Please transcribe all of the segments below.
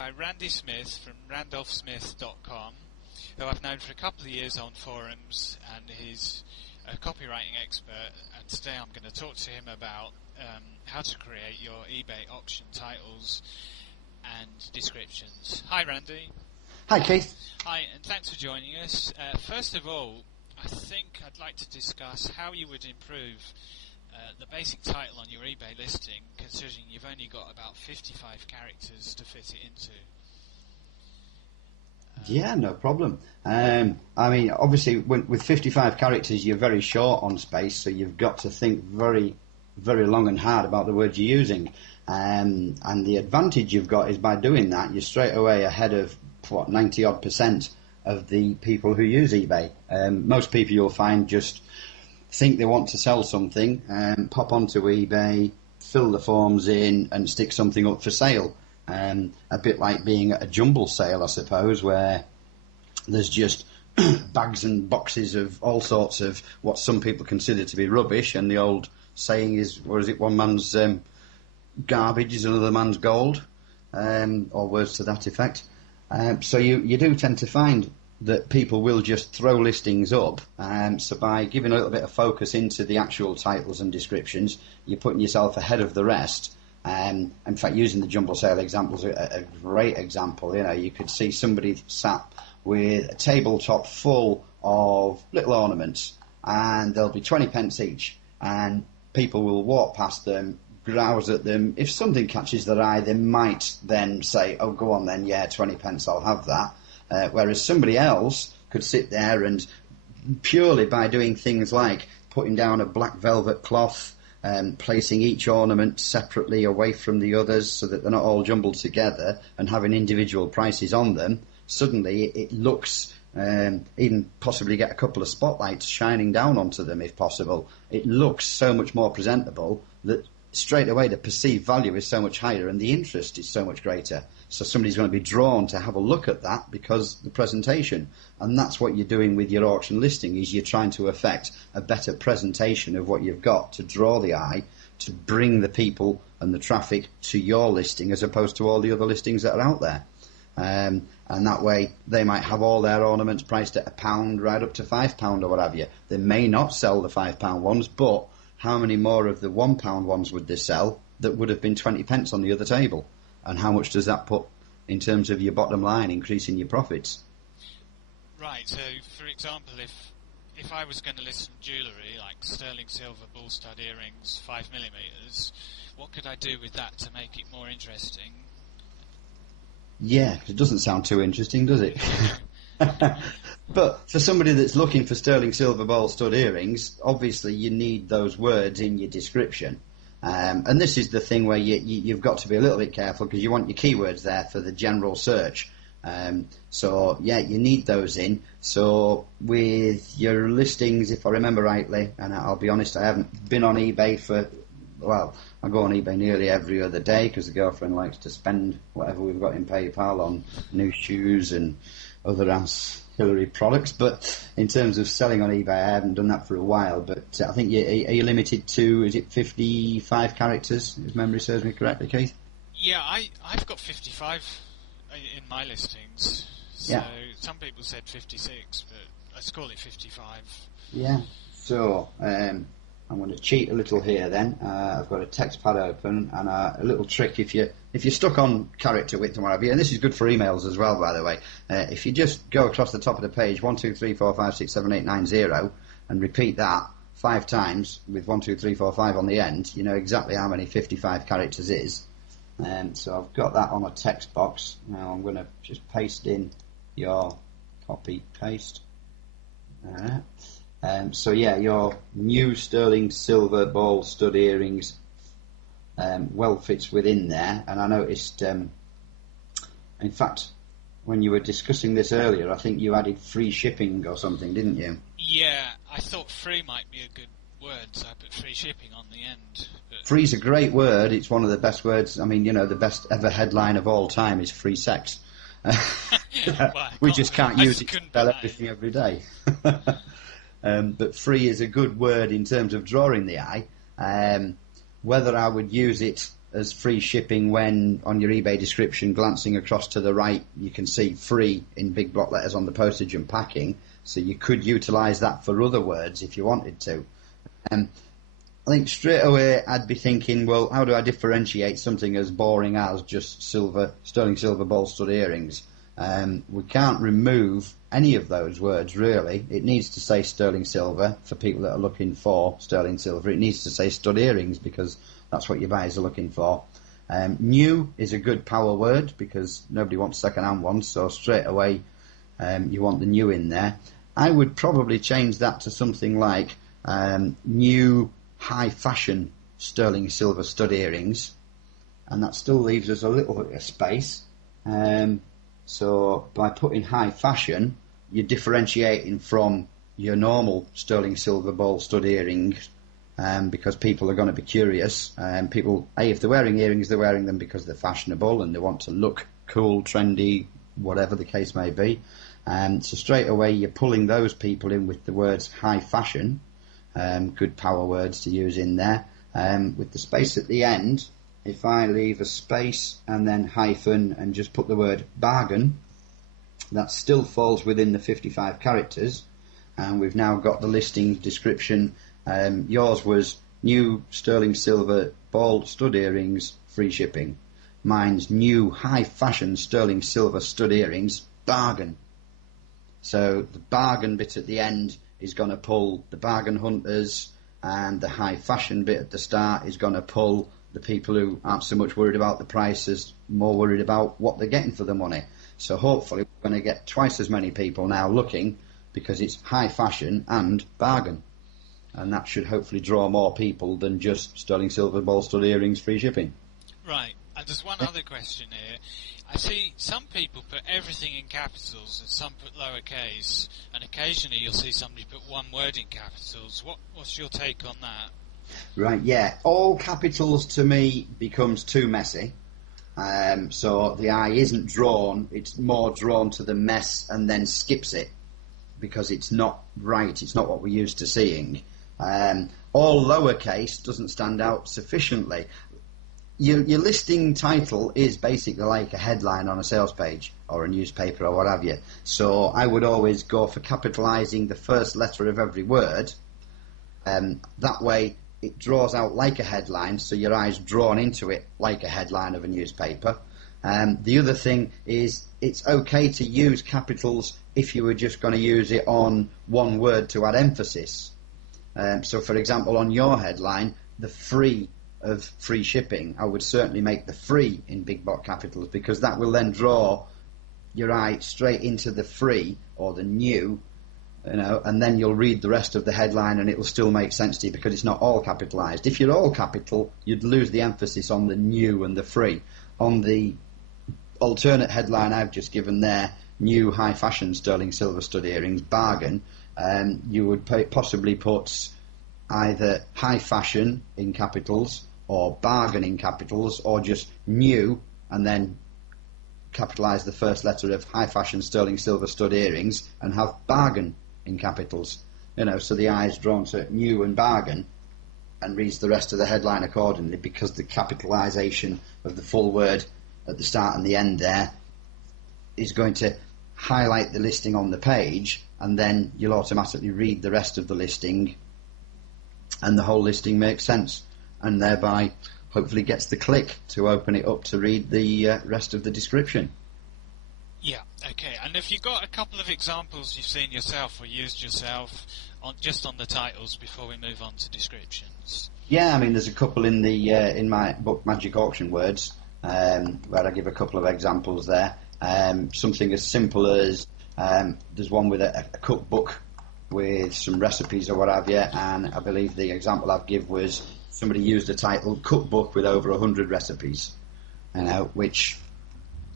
By Randy Smith from randolphsmith.com, who I've known for a couple of years on forums, and he's a copywriting expert, and today I'm going to talk to him about how to create your eBay auction titles and descriptions. Hi Randy. Hi Keith. Hi, and thanks for joining us. First of all, I think I'd like to discuss how you would improve the basic title on your eBay listing, considering you've only got about 55 characters to fit it into. Yeah, no problem. I mean, obviously, with 55 characters, you're very short on space, so you've got to think very, very long and hard about the words you're using. And the advantage you've got is by doing that, you're straight away ahead of, 90-odd% of the people who use eBay. Most people you'll find just think they want to sell something, pop onto eBay, fill the forms in, and stick something up for sale. A bit like being at a jumble sale, I suppose, where there's just bags and boxes of all sorts of what some people consider to be rubbish, and the old saying is, what is it, one man's garbage is another man's gold, or words to that effect. So you do tend to find that people will just throw listings up. So by giving a little bit of focus into the actual titles and descriptions, you're putting yourself ahead of the rest. In fact, using the jumble sale example is a great example. You know, you could see somebody sat with a tabletop full of little ornaments, and there'll be 20 pence each, and people will walk past them, browse at them. If something catches their eye, they might then say, oh, go on then, yeah, 20 pence, I'll have that. Whereas somebody else could sit there and purely by doing things like putting down a black velvet cloth, placing each ornament separately away from the others so that they're not all jumbled together, and having individual prices on them, suddenly it looks, even possibly get a couple of spotlights shining down onto them if possible. It looks so much more presentable that straight away the perceived value is so much higher and the interest is so much greater. So somebody's going to be drawn to have a look at that because the presentation. And that's what you're doing with your auction listing, is you're trying to effect a better presentation of what you've got to draw the eye, to bring the people and the traffic to your listing as opposed to all the other listings that are out there. And that way they might have all their ornaments priced at £1 right up to £5 or what have you. They may not sell the £5 ones, but how many more of the £1 ones would they sell that would have been 20 pence on the other table? And how much does that put in terms of your bottom line, increasing your profits? Right, so for example, if I was going to list some jewellery, like sterling silver bull stud earrings, 5mm, what could I do with that to make it more interesting? Yeah, it doesn't sound too interesting, does it? But for somebody that's looking for sterling silver ball stud earrings, obviously you need those words in your description. And this is the thing where you've got to be a little bit careful, because you want your keywords there for the general search. So, yeah, you need those in. So with your listings, if I remember rightly, and I'll be honest, I haven't been on eBay I go on eBay nearly every other day because the girlfriend likes to spend whatever we've got in PayPal on new shoes and other ancillary products. But in terms of selling on eBay, I haven't done that for a while. But I think are you limited to, is it 55 characters, if memory serves me correctly, Keith? Yeah, I've got 55 in my listings. So yeah. Some people said 56, but let's call it 55. Yeah. So I'm going to cheat a little here then. I've got a text pad open, and a little trick if you're stuck on character width and what have you, and this is good for emails as well, by the way. If you just go across the top of the page 1 2 3 4 5 6 7 8 9 0 and repeat that 5 times with 1 2 3 4 5 on the end, you know exactly how many 55 characters is. So I've got that on a text box. Now I'm going to just paste in your copy paste. So yeah, your new sterling silver ball stud earrings well fits within there. And I noticed, in fact, when you were discussing this earlier, I think you added free shipping or something, didn't you? Yeah, I thought free might be a good word, so I put free shipping on the end. But free's a great word. It's one of the best words. I mean, you know, the best ever headline of all time is free sex. We just can't use it to spell everything every day. But free is a good word in terms of drawing the eye. Whether I would use it as free shipping when on your eBay description, glancing across to the right, you can see free in big block letters on the postage and packing. So you could utilise that for other words if you wanted to. I think straight away I'd be thinking, well, how do I differentiate something as boring as just sterling silver ball stud earrings? We can't remove any of those words, really. It needs to say sterling silver for people that are looking for sterling silver. It needs to say stud earrings because that's what your buyers are looking for. New is a good power word because nobody wants second-hand ones, so straight away you want the new in there. I would probably change that to something like new high-fashion sterling silver stud earrings, and that still leaves us a little bit of space. So by putting high fashion, you're differentiating from your normal sterling silver ball stud earrings, because people are going to be curious. People, if they're wearing earrings, they're wearing them because they're fashionable and they want to look cool, trendy, whatever the case may be. So straight away you're pulling those people in with the words high fashion, good power words to use in there. With the space at the end, if I leave a space and then hyphen and just put the word bargain, that still falls within the 55 characters, and we've now got the listing description. Yours was new sterling silver ball stud earrings, free shipping. Mine's new high fashion sterling silver stud earrings, bargain. So the bargain bit at the end is going to pull the bargain hunters, and the high fashion bit at the start is going to pull the people who aren't so much worried about the prices, more worried about what they're getting for the money. So hopefully we're going to get twice as many people now looking because it's high fashion and bargain. And that should hopefully draw more people than just sterling silver ball stud earrings, free shipping. Right. And there's one other question here. I see some people put everything in capitals and some put lowercase, and occasionally you'll see somebody put one word in capitals. What's your take on that? Right, yeah. All capitals to me becomes too messy. So the eye isn't drawn, it's more drawn to the mess and then skips it because it's not right, it's not what we're used to seeing. All lowercase doesn't stand out sufficiently. Your listing title is basically like a headline on a sales page or a newspaper or what have you. So I would always go for capitalising the first letter of every word. That way it draws out like a headline, so your eye's drawn into it like a headline of a newspaper. The other thing is it's okay to use capitals if you were just going to use it on one word to add emphasis. So for example, on your headline, the free of free shipping, I would certainly make the free in big block capitals because that will then draw your eye straight into the free or the new, and then you'll read the rest of the headline and it will still make sense to you because it's not all capitalised. If you're all capital, you'd lose the emphasis on the new and the free. On the alternate headline I've just given there, new high fashion sterling silver stud earrings, bargain, you would possibly put either high fashion in capitals or bargain in capitals, or just new and then capitalise the first letter of high fashion sterling silver stud earrings and have bargain in capitals, so the eye is drawn to new and bargain and reads the rest of the headline accordingly because the capitalisation of the full word at the start and the end there is going to highlight the listing on the page, and then you'll automatically read the rest of the listing and the whole listing makes sense, and thereby hopefully gets the click to open it up to read the rest of the description. Yeah, okay. And if you've got a couple of examples you've seen yourself or used yourself on the titles before we move on to descriptions. Yeah, I mean there's a couple in the in my book Magic Auction Words where I give a couple of examples there. Something as simple as there's one with a cookbook with some recipes or what have you, and I believe the example I've give was somebody used the title cookbook with over 100 recipes, which,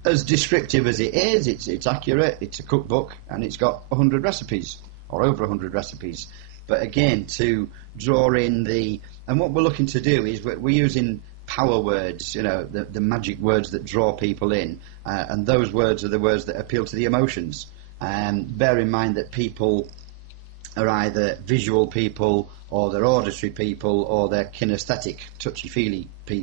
as descriptive as it is, it's accurate. It's a cookbook and it's got 100 recipes or over 100 recipes. But again, to draw in and what we're looking to do is we're using power words, the magic words that draw people in, and those words are the words that appeal to the emotions. Bear in mind that people are either visual people or they're auditory people or they're kinesthetic, touchy-feely people.